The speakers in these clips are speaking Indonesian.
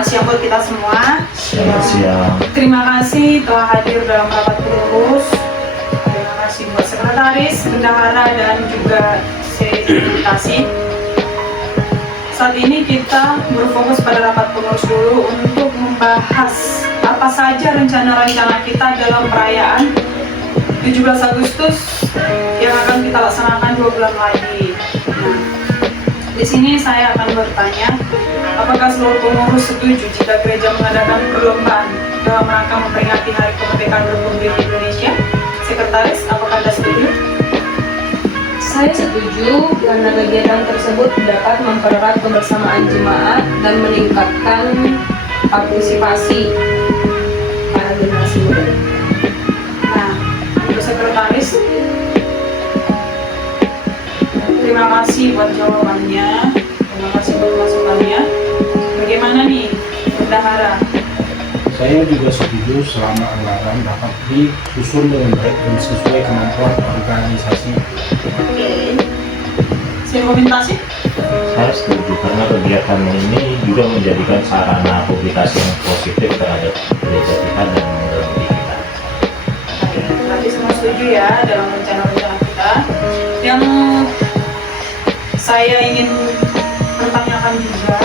Selamat siang buat kita semua. Selamat siang. Terima kasih telah hadir dalam rapat pengurus. Terima kasih buat sekretaris, bendahara, dan juga sekretariasi. Saat ini kita berfokus pada rapat pengurus dulu untuk membahas apa saja rencana-rencana kita dalam perayaan 17 Agustus yang akan kita laksanakan 2 bulan lagi. Nah, di sini saya akan bertanya, apakah seluruh pengurus setuju jika gereja mengadakan perlombaan dalam rangka memperingati Hari Kemerdekaan Republik Indonesia? Sekretaris, apakah Anda setuju? Saya setuju karena kegiatan tersebut dapat mempererat kebersamaan jemaat dan meningkatkan partisipasi para generasi muda. Nah, untuk sekretaris, terima kasih buat jawabannya, terima kasih buat masukannya. Bagaimana nih, bendahara? Saya juga setuju selama anggaran dapat disusun dengan baik dan sesuai kemampuan organisasi. Oke. Saya komentasi? Saya setuju karena kegiatan ini juga menjadikan sarana publikasi yang positif terhadap gereja kita dan menggeluti kita. Oke, berarti semua setuju ya dalam rencana-rencana kita. Yang saya ingin pertanyakan juga,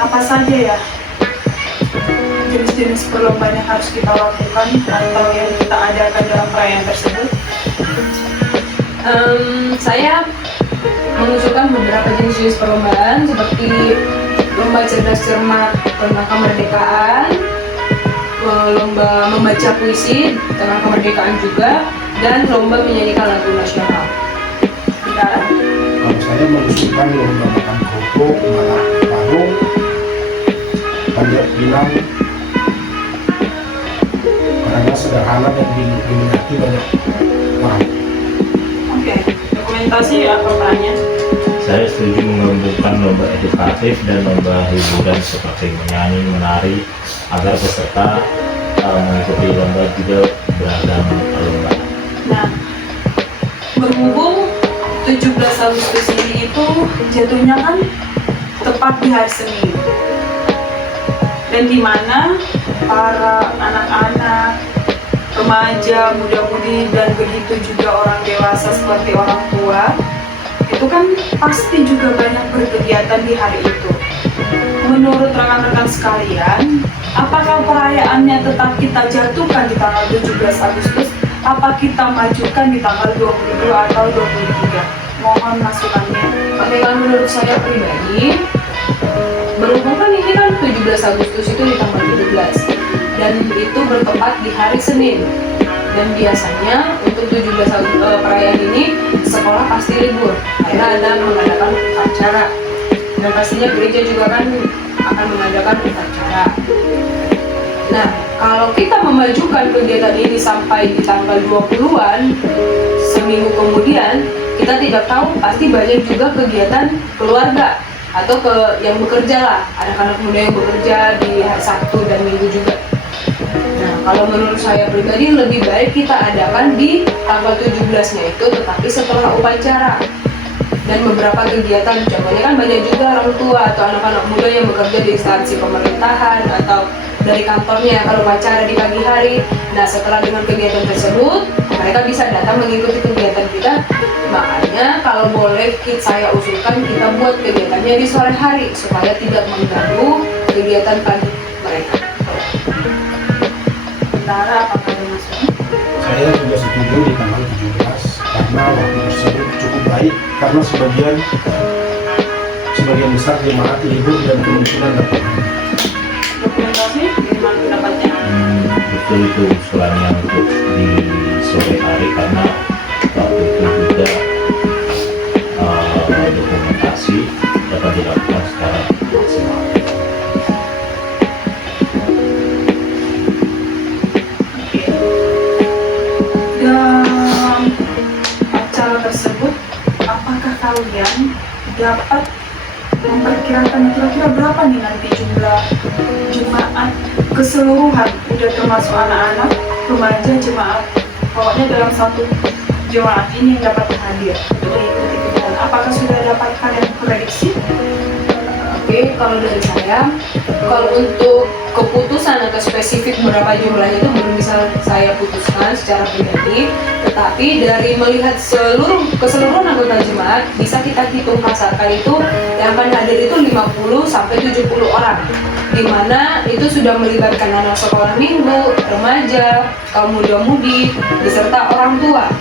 apa saja ya jenis-jenis perlombaan yang harus kita lakukan atau yang kita adakan dalam perayaan tersebut? Saya mengusulkan beberapa jenis-jenis perlombaan seperti lomba cerdas cermat tentang kemerdekaan, lomba membaca puisi tentang kemerdekaan juga, dan lomba menyanyikan lagu nasional. Bendahara? Kalau saya mengusulkan lomba makan kerupuk, balap karung, panjat pinang, karena sederhana dan diminati banyak orang. Oke, dokumentasi apa perannya? Saya setuju mengumpulkan lomba edukatif dan lomba hiburan seperti menyanyi, menari, agar peserta mengikuti lomba juga beragam lomba. Nah, berhubung 17 Agustus ini itu jatuhnya kan tepat di hari Senin, dan di mana para anak-anak, remaja, muda-mudi, dan begitu juga orang dewasa seperti orang tua itu kan pasti juga banyak berkegiatan di hari itu. Menurut rekan-rekan sekalian, apakah perayaannya tetap kita jatuhkan di tanggal 17 Agustus? Apa kita majukan di tanggal 22 atau 23? Mohon masukannya. Oke, kalau menurut saya pribadi, berhubung kan ini kan 17 Agustus itu di tanggal 17 dan itu bertepat di hari Senin, dan biasanya untuk 17 Agustus perayaan ini sekolah pasti libur karena ada mengadakan upacara, dan pastinya gereja juga kan akan mengadakan upacara. Nah, kalau kita memajukan kegiatan ini sampai di tanggal 20-an, seminggu kemudian, kita tidak tahu, pasti banyak juga kegiatan keluarga atau yang bekerja lah, anak-anak muda yang bekerja di hari Sabtu dan Minggu juga. Nah, kalau menurut saya pribadi lebih baik kita adakan di tanggal 17-nya itu, tetapi setelah upacara. Dan beberapa kegiatan, contohnya kan banyak juga orang tua atau anak-anak muda yang bekerja di instansi pemerintahan atau dari kantornya kalau upacara di pagi hari. Nah, setelah dengan kegiatan tersebut, mereka bisa datang mengikuti kegiatan kita. Makanya kalau boleh saya usulkan kita buat kegiatannya di sore hari supaya tidak mengganggu kegiatan pagi mereka. Bendahara, apakah ada masukan? Saya juga setuju di tanggal 17 karena waktu tersebut cukup baik karena sebagian besar jemaat libur dan kemungkinan dapat. Dokumentasi, bagaimana pendapatnya? Betul itu usulannya untuk di sore hari karena waktu itu juga dokumentasi dapat dilakukan secara maksimal. Dalam acara tersebut, apakah kalian dapat memperkirakan kira-kira berapa nih nanti jumlah jemaat keseluruhan, udah termasuk anak-anak, remaja, jemaat, pokoknya dalam satu jemaat ini yang dapat hadir untuk mengikuti kegiatan? Apakah sudah dapat kalian prediksi? Oke, kalau dari saya, kalau untuk keputusan atau spesifik berapa jumlah itu belum bisa saya putuskan secara pribadi, tetapi dari melihat keseluruhan anggota jemaat bisa kita hitung kasarkan itu yang akan hadir itu 50 sampai 70 orang, di mana itu sudah melibatkan anak sekolah minggu, remaja, kaum muda-mudi, beserta orang tua.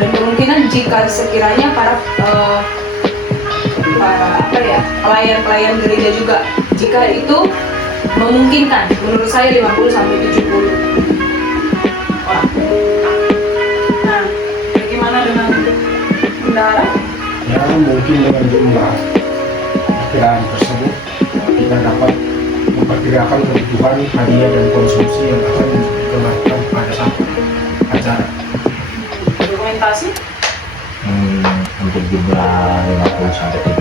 Dan kemungkinan jika sekiranya para pelayan-pelayan gereja juga, jika itu memungkinkan, menurut saya 50 sampai 70 orang. Nah, bagaimana dengan bendahara? Ya mungkin dengan jumlah perkiraan tersebut kita dapat memperkirakan kebutuhan hadiah dan konsumsi yang akan dikeluarkan pada saat acara. Dokumentasi? Untuk jumlah 50 sampai 70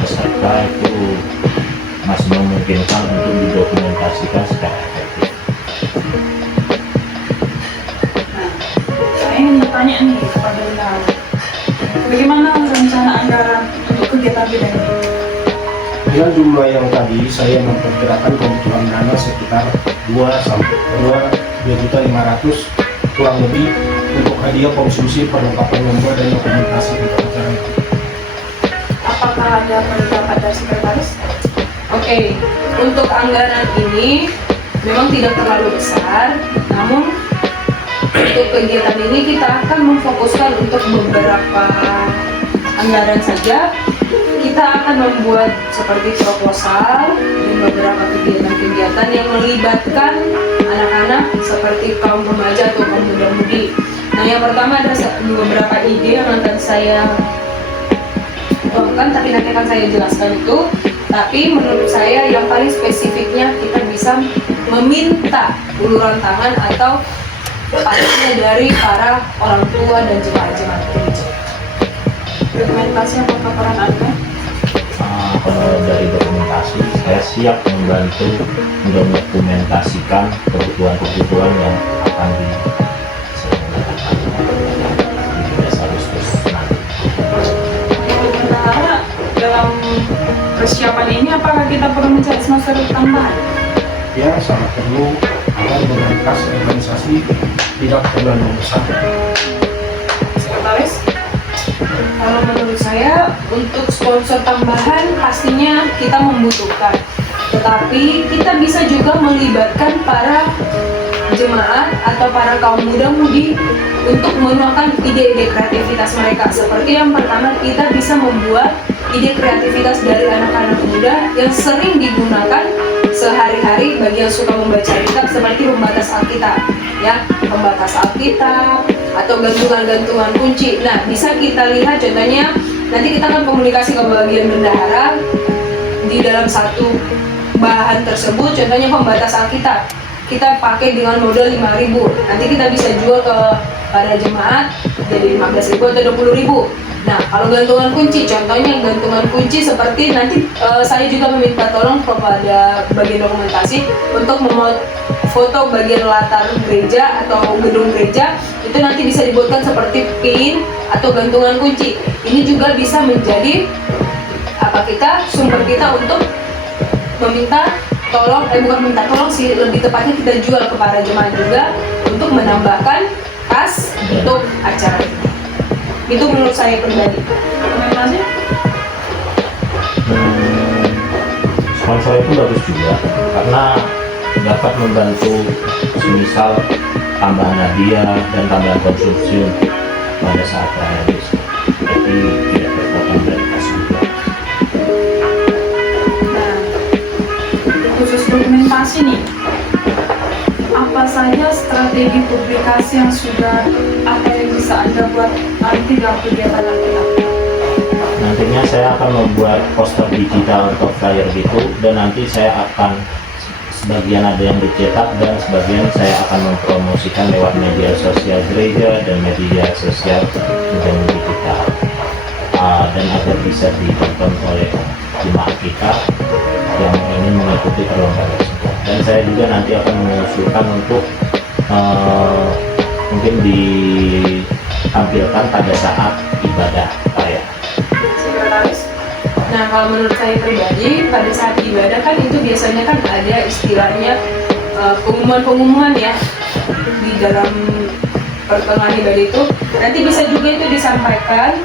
peserta itu masih memungkinkan untuk didokumentasikan secara efektif. Nah, saya ingin bertanya nih kepada bendahara, bagaimana rencana anggaran untuk kegiatan kita ini? Dengan jumlah yang tadi saya memperkirakan kebutuhan dana sekitar 2.500.000 kurang lebih untuk hadiah konsumsi perlengkapan lomba dan dokumentasi untuk acara itu. Apakah ada pendapat dari sekretaris? Oke, untuk anggaran ini memang tidak terlalu besar, namun untuk kegiatan ini kita akan memfokuskan untuk beberapa anggaran saja. Kita akan membuat seperti proposal dan beberapa kegiatan-kegiatan yang melibatkan anak-anak seperti kaum remaja atau kaum muda-mudi. Nah, yang pertama ada beberapa ide yang akan saya tuangkan, tapi nanti akan saya jelaskan itu. Tapi menurut saya yang paling spesifiknya kita bisa meminta uluran tangan atau pastinya dari para orang tua dan jemaat-jemaat gereja. Dokumentasi apakah peran Anda? Kalau dari dokumentasi, saya siap membantu mendokumentasikan kebutuhan-kebutuhan yang akan diselenggarakan di 17 Agustus nanti. Bendahara, dalam persiapan ini apakah kita perlu mencari sponsor tambahan? Ya sangat perlu agar dengan kas organisasi tidak terlalu besar. Sekretaris? Kalau menurut saya untuk sponsor tambahan pastinya kita membutuhkan, tetapi kita bisa juga melibatkan para jemaat atau para kaum muda-mudi untuk menuangkan ide-ide kreativitas mereka. Seperti yang pertama, kita bisa membuat ide kreativitas dari anak-anak muda yang sering digunakan sehari-hari bagi yang suka membaca kitab, seperti pembatas Alkitab, ya, pembatas Alkitab atau gantungan-gantungan kunci. Nah, bisa kita lihat contohnya, nanti kita akan komunikasi ke bagian bendahara di dalam satu bahan tersebut, contohnya pembatas Alkitab. Kita pakai dengan modal 5.000. Nanti kita bisa jual ke pada jemaat jadi 15.000 atau 20.000. Nah, kalau gantungan kunci, contohnya gantungan kunci seperti nanti saya juga meminta tolong kepada bagian dokumentasi untuk memot foto bagian latar gereja atau gedung gereja, itu nanti bisa dibuatkan seperti pin atau gantungan kunci. Ini juga bisa menjadi sumber kita untuk meminta tolong, bukan minta tolong sih, lebih tepatnya kita jual kepada jemaat juga untuk menambahkan kas untuk acara ini. Itu menurut saya pribadi. Dokumentasi? Sponsor itu bagus juga karena dapat membantu semisal tambahan hadiah dan tambahan konsumsi untuk pada saat raya besok. Jadi tidak terpotong dari kas juga. Nah, khusus dokumentasi nih, apa saja strategi publikasi yang sudah bisa Anda buat nanti dalam kegiatan kita? Nantinya saya akan membuat poster digital atau flyer gitu, dan nanti saya akan sebagian ada yang dicetak dan sebagian saya akan mempromosikan lewat media sosial gereja dan media sosial muda-mudi kita, dan agar bisa ditonton oleh jemaat kita yang ingin mengikuti perlombaan tersebut. Dan saya juga nanti akan mengusulkan untuk mungkin ditampilkan pada saat ibadah raya. Sekretaris? Nah, Nah, kalau menurut saya pribadi, pada saat ibadah kan itu biasanya kan ada istilahnya pengumuman-pengumuman ya di dalam pertengahan ibadah itu. Nanti bisa juga itu disampaikan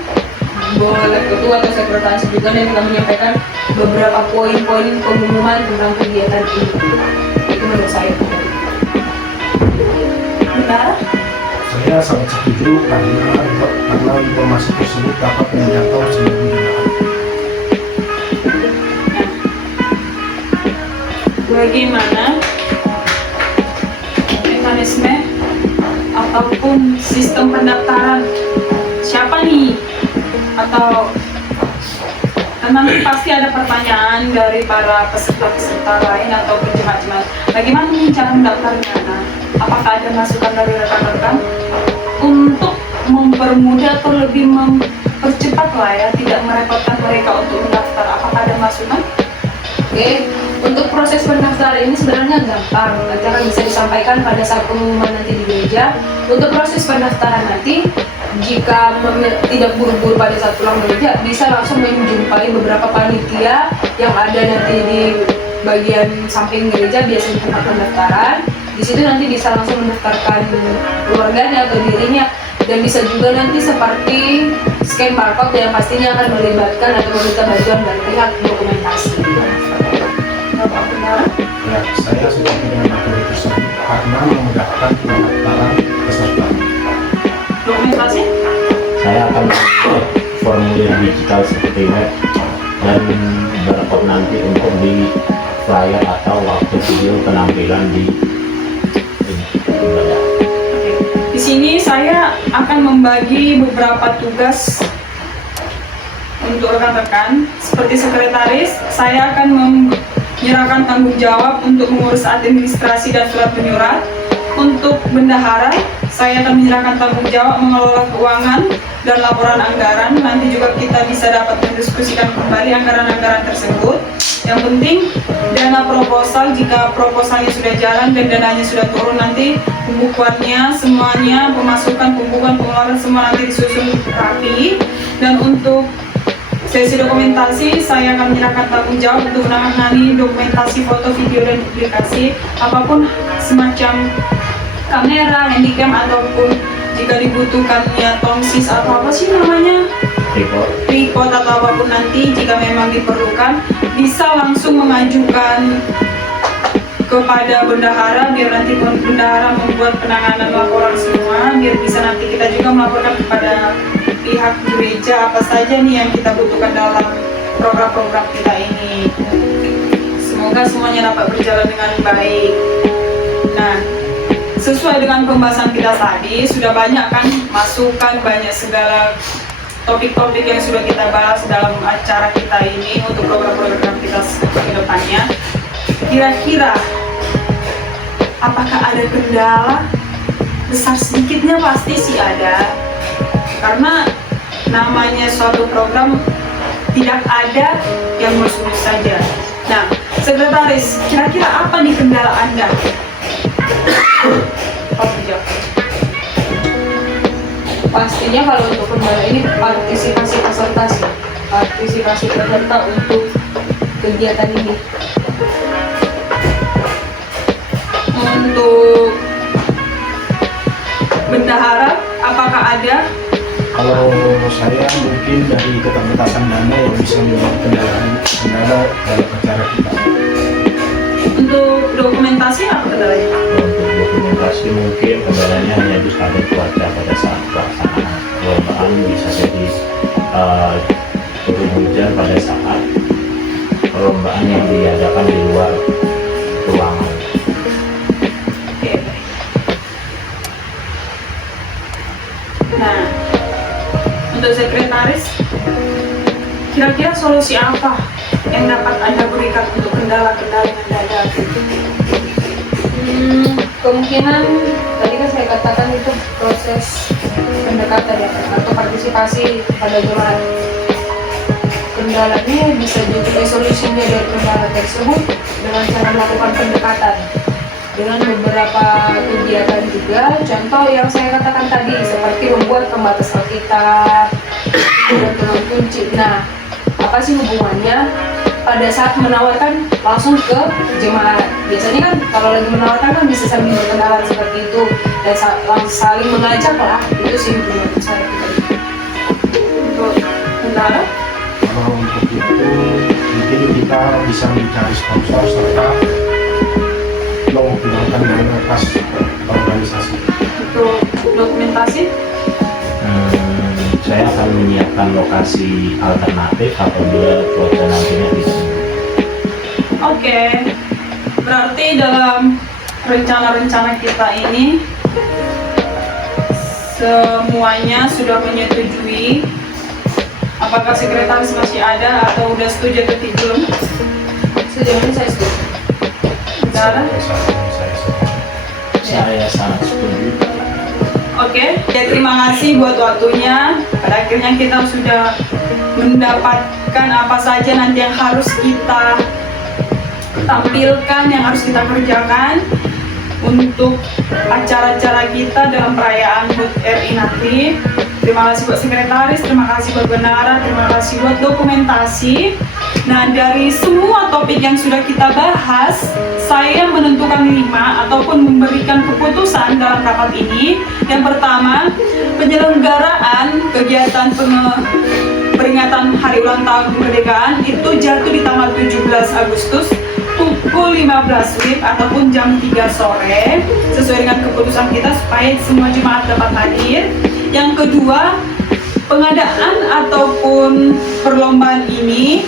oleh ketua atau sekretaris juga yang akan menyampaikan beberapa poin-poin pengumuman tentang kegiatan ini. Itu menurut saya. Benar? Saya sangat setuju karena informasi tersebut dapat menjangkau seluruh jemaat. Bagaimana mekanisme ataupun sistem pendaftaran? Siapa nih? Atau nanti pasti ada pertanyaan dari para peserta-peserta lain atau jemaat-jemaat. Bagaimana nih cara mendaftarnya? Nah, apakah ada masukan dari rekan-rekan untuk mempermudah atau lebih mempercepat lah ya, tidak merepotkan mereka untuk mendaftar? Apakah ada masukan? Oke, untuk proses pendaftaran ini sebenarnya gampang. Nanti akan bisa disampaikan pada saat pengumuman nanti di gereja. Untuk proses pendaftaran nanti, jika tidak buru-buru pada saat pulang gereja, bisa langsung menjumpai beberapa panitia yang ada nanti di bagian samping gereja, biasanya tempat pendaftaran. Di situ nanti bisa langsung mendaftarkan keluarganya atau dirinya, dan bisa juga nanti seperti scan barcode yang pastinya akan melibatkan atau meminta bantuan dari pihak dokumentasi. Ya, saya setuju dengan materi tersebut karena memudahkan pendaftaran peserta. Dokumentasi? Saya akan membuat formulir digital seperti web dan barcode nanti untuk di flyer atau waktu video penampilan di ibadah. Di sini saya akan membagi beberapa tugas untuk rekan-rekan. Seperti sekretaris, saya akan menyerahkan tanggung jawab untuk mengurus administrasi dan surat menyurat. Untuk bendahara, saya akan menyerahkan tanggung jawab mengelola keuangan dan laporan anggaran. Nanti juga kita bisa dapat mendiskusikan kembali anggaran-anggaran tersebut. Yang penting dana proposal, jika proposalnya sudah jalan dan dananya sudah turun, nanti pembukuannya semuanya, pemasukan, pembukuan, pengeluaran semua nanti disusun rapi. Dan untuk sesi dokumentasi, saya akan menyerahkan tanggung jawab untuk menangani dokumentasi foto, video, dan publikasi apapun semacam kamera, handycam, ataupun jika dibutuhkannya tongsis atau apa sih namanya, tripod atau apapun nanti jika memang diperlukan, bisa langsung mengajukan kepada bendahara biar nanti bendahara membuat penanganan laporan semua, biar bisa nanti kita juga melaporkan kepada pihak gereja apa saja nih yang kita butuhkan dalam program-program kita ini. Semoga semuanya dapat berjalan dengan baik. Nah, sesuai dengan pembahasan kita tadi, sudah banyak kan masukan, banyak segala topik-topik yang sudah kita bahas dalam acara kita ini untuk program-program kita ke depannya. Kira-kira apakah ada kendala? Besar sedikitnya pasti sih ada, karena namanya suatu program tidak ada yang mulus-mulus saja. Nah, sekretaris, kira-kira apa nih kendala Anda? Pastinya kalau untuk kendala ini partisipasi peserta sih, partisipasi peserta untuk kegiatan ini. Untuk bendahara, apakah ada? Kalau saya mungkin dari keterbatasan dana yang bisa menjadi kendala dalam acara kita. Untuk dokumentasi apa kendalanya? Untuk dokumentasi mungkin kendalanya hanya bisa ada cuaca pada saat pelaksanaan perlombaan, bisa jadi turun hujan pada saat perlombaan yang diadakan di luar ruangan. Oke, baik. Nah, untuk sekretaris, kira-kira solusi apa yang dapat Anda berikan untuk kendala-kendala yang ada? Kemungkinan tadi kan saya katakan itu proses pendekatan ya, atau partisipasi pada jemaat. Kendalanya bisa juga solusinya dari kendala tersebut dengan cara melakukan pendekatan dengan beberapa kegiatan juga. Contoh yang saya katakan tadi seperti membuat pembatas Alkitab dan dengan kunci. Nah, apa sih hubungannya pada saat menawarkan langsung ke jemaat. Biasanya kan kalau lagi menawarkan kan bisa sambil berkenalan seperti itu dan saling mengajak lah, itu sih hubungan saya pribadi. Untuk bendahara, Kalau untuk itu mungkin kita bisa mencari sponsor serta mengumpulkan dana kas organisasi. untuk dokumentasi, Saya akan menyiapkan lokasi alternatif apabila cuaca nantinya tidak mendukung. oke. Berarti dalam rencana-rencana kita ini semuanya sudah menyetujui. Apakah sekretaris masih ada atau udah setuju atau belum? Sejauh ini saya setuju. Bendahara? Saya sangat setuju. Oke, ya terima kasih buat waktunya. Pada akhirnya kita sudah mendapatkan apa saja nanti yang harus kita tampilkan, yang harus kita kerjakan untuk acara-acara kita dalam perayaan HUT RI nanti. Terima kasih buat sekretaris, terima kasih buat bendahara, terima kasih buat dokumentasi. Nah, dari semua topik yang sudah kita bahas, saya menentukan 5 ataupun memberikan keputusan dalam rapat ini. Yang pertama, penyelenggaraan kegiatan peringatan Hari Ulang Tahun Kemerdekaan itu jatuh di tanggal 17 Agustus pukul 15 WIB ataupun jam 3 sore sesuai dengan keputusan kita supaya semua jemaat dapat hadir. Yang kedua, pengadaan ataupun perlombaan ini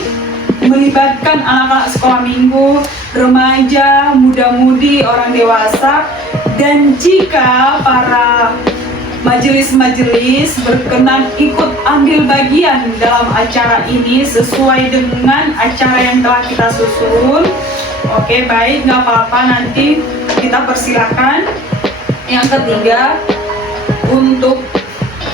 melibatkan anak-anak sekolah minggu, remaja, muda-mudi, orang dewasa, dan jika para majelis-majelis berkenan ikut ambil bagian dalam acara ini sesuai dengan acara yang telah kita susun. Oke, baik, nggak apa-apa, nanti kita persilahkan. Yang ketiga,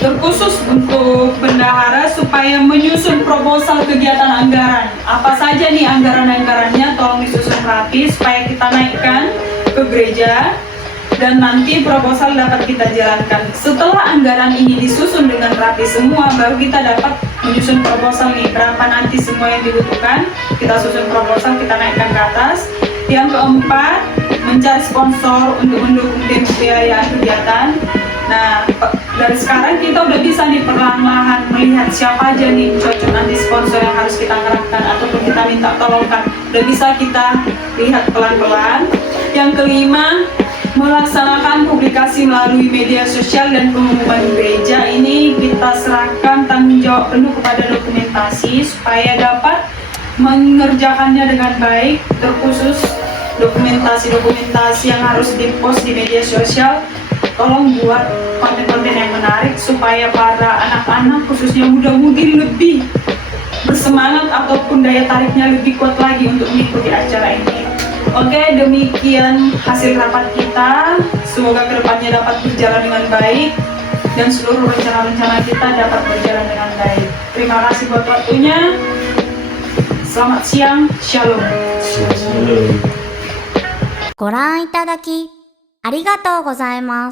terkhusus untuk bendahara supaya menyusun proposal kegiatan anggaran. Apa saja nih anggaran-anggarannya, tolong disusun rapi supaya kita naikkan ke gereja dan nanti proposal dapat kita jalankan. Setelah anggaran ini disusun dengan rapi semua, baru kita dapat menyusun proposal nih, berapa nanti semua yang dibutuhkan. Kita susun proposal, kita naikkan ke atas. Yang keempat, mencari sponsor untuk mendukung pembiayaan kegiatan. Nah, dari sekarang kita udah bisa nih perlahan-lahan melihat siapa aja nih cocok nanti sponsor yang harus kita kerahkan ataupun kita minta tolongkan. Udah bisa kita lihat pelan-pelan. Yang kelima, melaksanakan publikasi melalui media sosial dan pengumuman gereja. Ini kita serahkan tanggung jawab penuh kepada dokumentasi supaya dapat mengerjakannya dengan baik, terkhusus dokumentasi-dokumentasi yang harus dipost di media sosial. Tolong buat konten-konten yang menarik supaya para anak-anak khususnya muda-mudi lebih bersemangat ataupun daya tariknya lebih kuat lagi untuk mengikuti acara ini. Oke, demikian hasil rapat kita. Semoga kedepannya dapat berjalan dengan baik dan seluruh rencana-rencana kita dapat berjalan dengan baik. Terima kasih buat waktunya. Selamat siang, shalom. ご覧いただきありがとうございます。